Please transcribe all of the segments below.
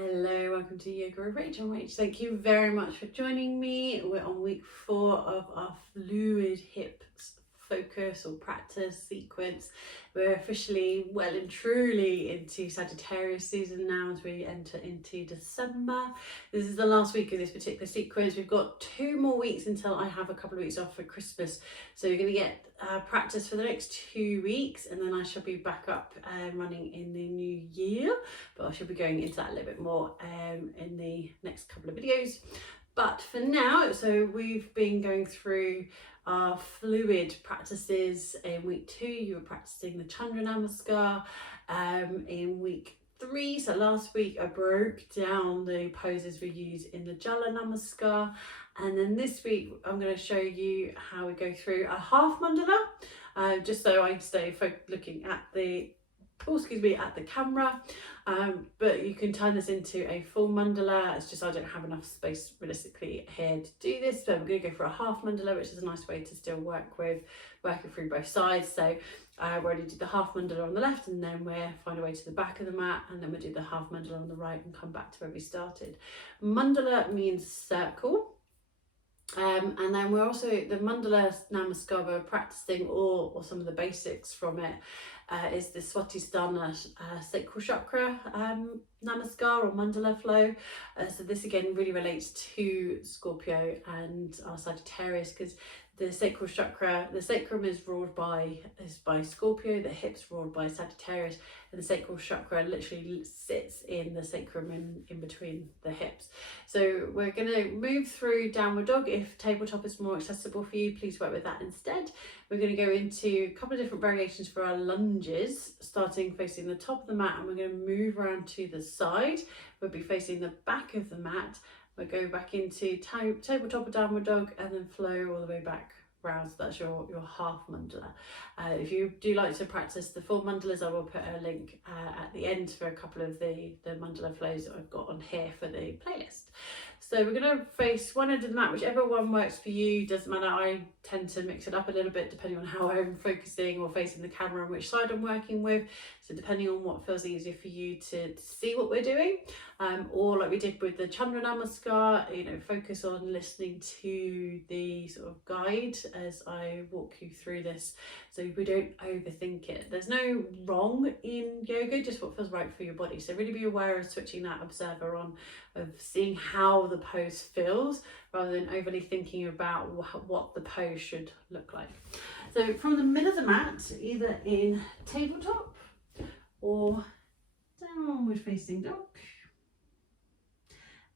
Hello, welcome to Yoga with Rach. I'm Rach. Thank you very much for joining me. We're on week 4 of our fluid hips focus or practice sequence. We're officially well and truly into Sagittarius season now as we enter into December. This is the last week of this particular sequence. We've got 2 more weeks until I have a couple of weeks off for Christmas. So you're going to get practice for the next 2 weeks, and then I shall be back up running in the new year. But I shall be going into that a little bit more in the next couple of videos. But for now, so we've been going through our fluid practices. In week 2, you were practicing the Chandra Namaskar. In week 3, so last week, I broke down the poses we use in the Jala Namaskar. And then this week, I'm going to show you how we go through a half mandala, just so I stay looking at the at the camera, but you can turn this into a full mandala. It's just I don't have enough space realistically here to do this, so we're going to go for a half mandala, which is a nice way to still working through both sides. So we already did the half mandala on the left, and then we'll find a way to the back of the mat, and then we'll do the half mandala on the right and come back to where we started. Mandala means circle. And then we're also, the mandala namaskar we're practicing, or some of the basics from it, is the Swatisthana sacral chakra namaskar or mandala flow. So this again really relates to Scorpio and our Sagittarius, because the sacral chakra, the sacrum is ruled by Scorpio, the hips ruled by Sagittarius, and the sacral chakra literally sits in the sacrum in between the hips. So we're going to move through downward dog. If tabletop is more accessible for you, please work with that instead. We're going to go into a couple of different variations for our lunges, starting facing the top of the mat, and we're going to move around to the side. We'll be facing the back of the mat. We'll go back into tabletop or downward dog, and then flow all the way back round. So that's your half mandala. If you do like to practice the full mandalas, I will put a link at the end for a couple of the mandala flows that I've got on here for the playlist. So we're going to face one end of the mat, whichever one works for you, doesn't matter. I tend to mix it up a little bit depending on how I'm focusing or facing the camera and which side I'm working with. So depending on what feels easier for you to see what we're doing, or like we did with the Chandra Namaskar, focus on listening to the sort of guide as I walk you through this, so we don't overthink it. There's no wrong in yoga, just what feels right for your body. So really be aware of switching that observer on, of seeing how the pose feels, rather than overly thinking about what the pose should look like. So from the middle of the mat, either in tabletop or downward facing dog.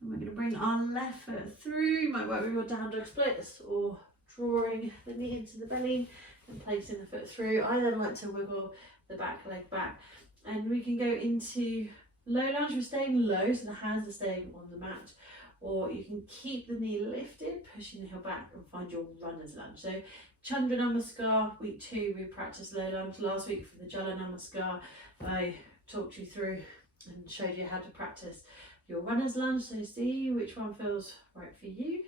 And we're going to bring our left foot through. You might work with your down dog splits, or drawing the knee into the belly and placing the foot through. I then like to wiggle the back leg back, and we can go into low lunge. We're staying low, so the hands are staying on the mat, or you can keep the knee lifted, pushing the heel back, and find your runner's lunge. So Chandra Namaskar, week 2, we practiced low lunge. Last week for the Jala Namaskar, I talked you through and showed you how to practice your runner's lunge. So see which one feels right for you.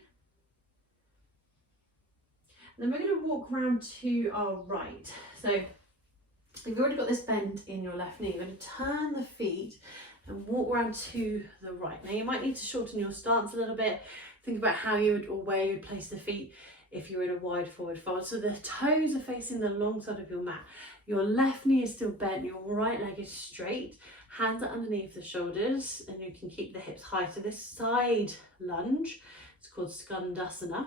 And then we're going to walk around to our right. So you've already got this bend in your left knee. You're going to turn the feet and walk around to the right. Now you might need to shorten your stance a little bit. Think about how you would, or where you would place the feet if you're in a wide forward fold. So the toes are facing the long side of your mat. Your left knee is still bent, your right leg is straight, hands are underneath the shoulders, and you can keep the hips high. So this side lunge, it's called Skandasana.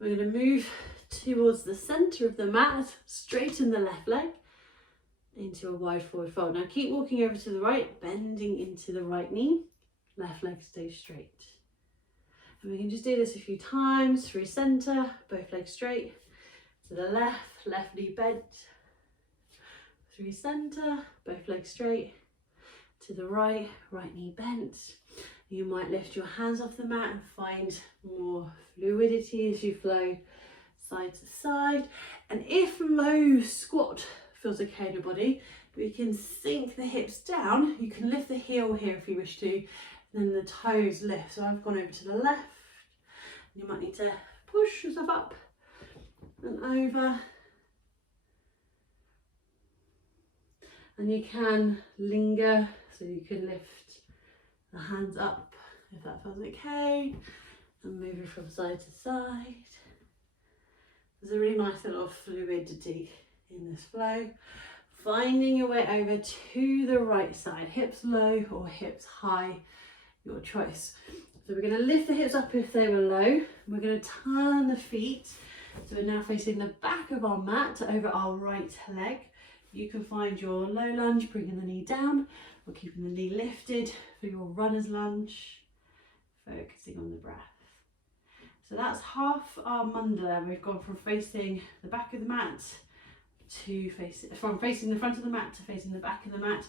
We're going to move towards the center of the mat, straighten the left leg into a wide forward fold. Now keep walking over to the right, bending into the right knee, left leg stays straight. And we can just do this a few times. Recenter, both legs straight. To the left knee bent. Recenter, both legs straight. To the right knee bent. You might lift your hands off the mat and find more fluidity as you flow side to side. And if low squat feels okay in your body, we can sink the hips down. You can lift the heel here if you wish to, and then the toes lift. So I've gone over to the left. You might need to push yourself up and over. And you can linger, so you can lift the hands up if that feels okay, and moving from side to side. There's a really nice little fluidity in this flow. Finding your way over to the right side, hips low or hips high, your choice. So we're going to lift the hips up if they were low. We're going to turn the feet. So we're now facing the back of our mat over our right leg. You can find your low lunge, bringing the knee down, or keeping the knee lifted for your runner's lunge, focusing on the breath. So that's half our mandala. We've gone from facing the back of the mat to facing the front of the mat to facing the back of the mat.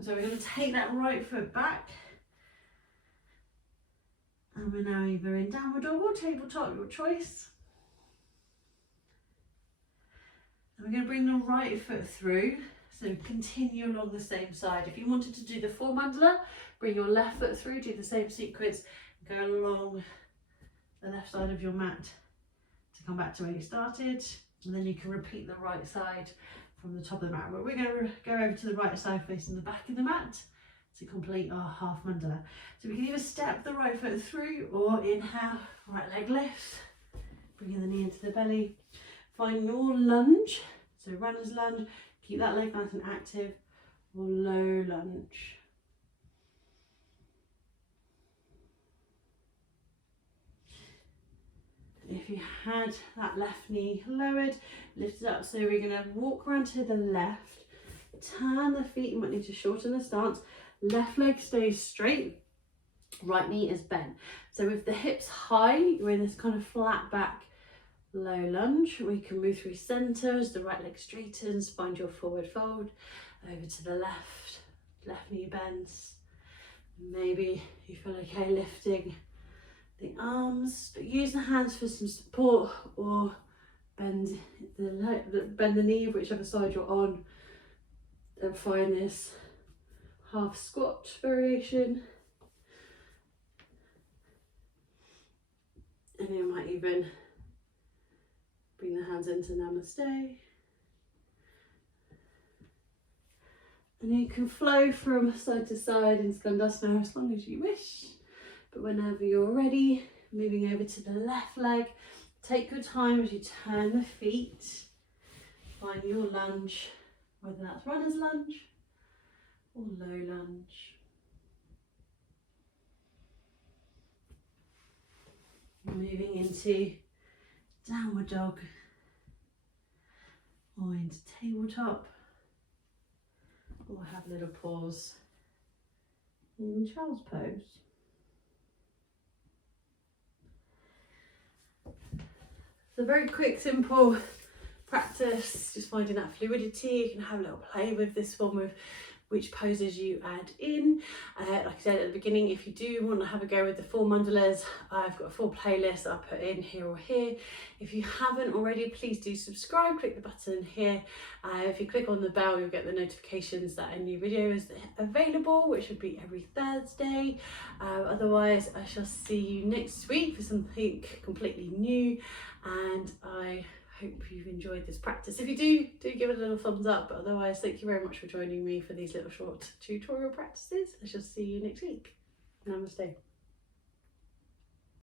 So we're going to take that right foot back, and we're now either in downward dog or tabletop, your choice. And we're going to bring the right foot through, so continue along the same side. If you wanted to do the full mandala, bring your left foot through, do the same sequence, go along the left side of your mat to come back to where you started, and then you can repeat the right side from the top of the mat. But we're going to go over to the right side facing the back of the mat to complete our half mandala. So we can either step the right foot through or inhale, right leg lifts, bringing the knee into the belly. Find your lunge, so runner's lunge, keep that leg nice and active, or low lunge. If you had that left knee lowered, lift it up. So we're going to walk around to the left, turn the feet, you might need to shorten the stance. Left leg stays straight, right knee is bent. So with the hips high, you're in this kind of flat back, low lunge. We can move through center as the right leg straightens, find your forward fold, over to the left knee bends. Maybe you feel okay lifting the arms, but use the hands for some support, or bend the knee of whichever side you're on, and find this half squat variation. And you might even bring the hands into namaste. And you can flow from side to side in Skandasana as long as you wish. But whenever you're ready, moving over to the left leg, take your time as you turn the feet. Find your lunge, whether that's runner's lunge or low lunge. Moving into downward dog or into tabletop, or have a little pause in child's pose. So very quick, simple practice, just finding that fluidity. You can have a little play with this one, with which poses you add in. Like I said at the beginning, if you do want to have a go with the full mandalas, I've got a full playlist I'll put in here or here. If you haven't already, please do subscribe, click the button here. If you click on the bell, you'll get the notifications that a new video is available, which should be every Thursday. Otherwise, I shall see you next week for something completely new, and I hope you've enjoyed this practice. If you do give it a little thumbs up. But otherwise, thank you very much for joining me for these little short tutorial practices. I shall see you next week. Namaste.